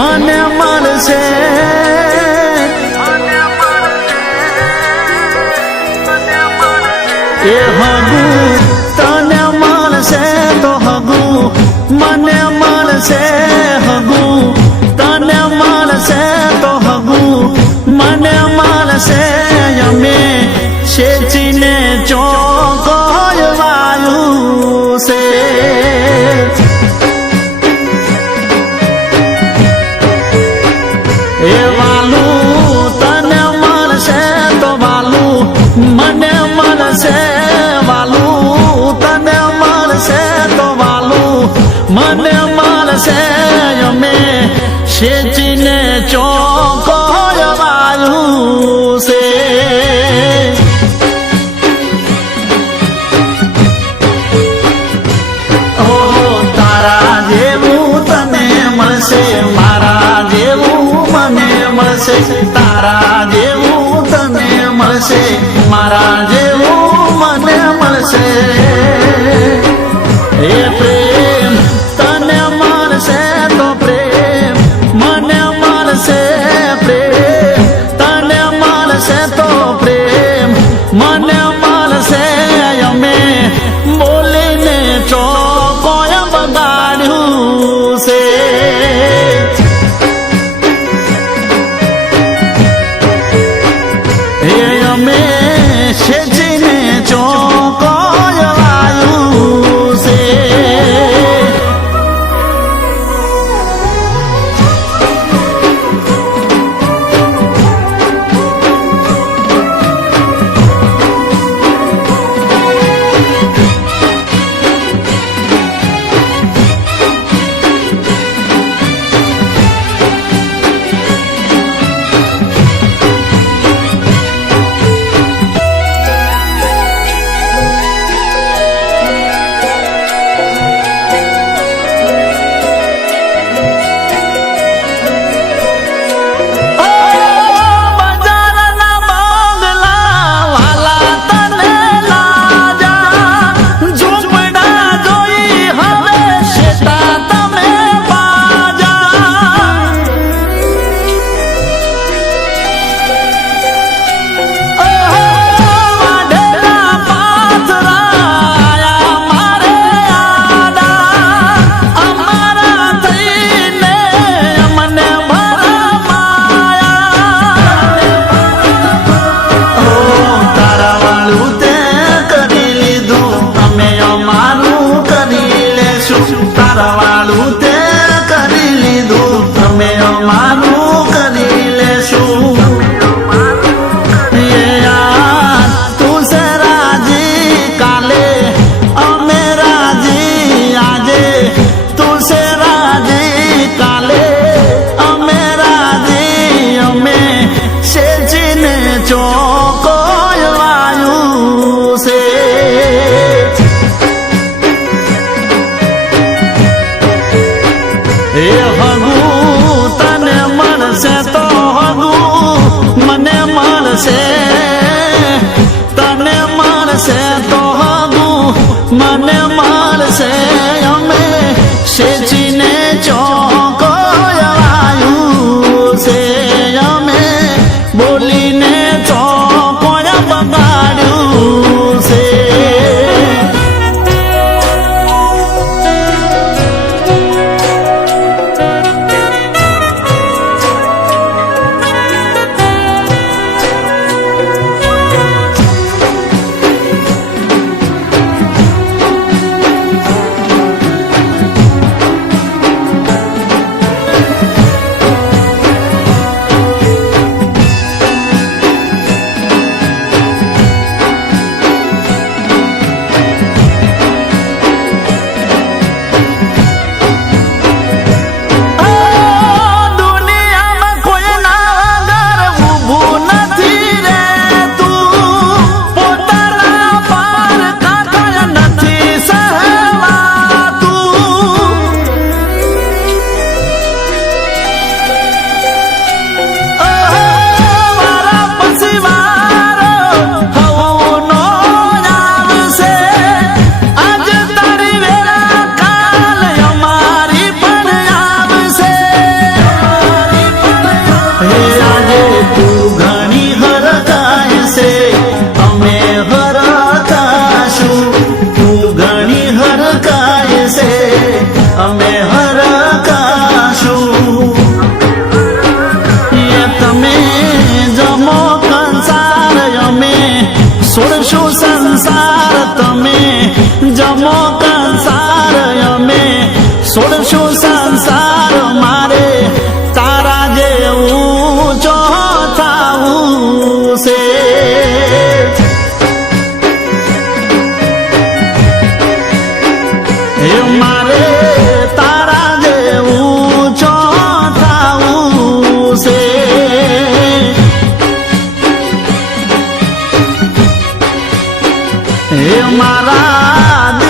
મને મળશે એ હગુ તને મળશે તો હગુ મને મળશે હગુ તને મળશે તો હગુ મને મળશે અમે શેચીને ચોકવાયું છે એ વાલું તને મળશે તો વાલું મને મળશે વાલું તને મળશે તો વાલું મને મળશે અમે શેચીને ચોકવાયું છે ઓ તારા જેવું તને મળશે મારા જેવું મને મળશે તારા જેવું તને મળશે મારા જેવું મને મળશે એ પ્રેમ તને મળશે તો પ્રેમ મને મળશે પ્રેમ તને મળશે તો પ્રેમ મને મળશે અમે બોલીને ચોકોય બગાડ્યું છે એ અમે શેચીને ચોકવાયું છે તારાવાળું તે કરી લીધું અમે અમારું કરી લેશું યાર તું છે રાજી કાલે અમે રાજી આજે તું છે રાજી કાલે અમે રાજી અમે શેચીને ચોકવાયું છે એ હગુ તને મળશે તો હગુ મને મળશે તને મળશે તો હગુ મને મળશે અમે શેચીને ચોકવાયું છે અમે બોલીને ચોકોય બગાડ્યું છે હે મારે તારા જેવું છો થાવું છે હે મારા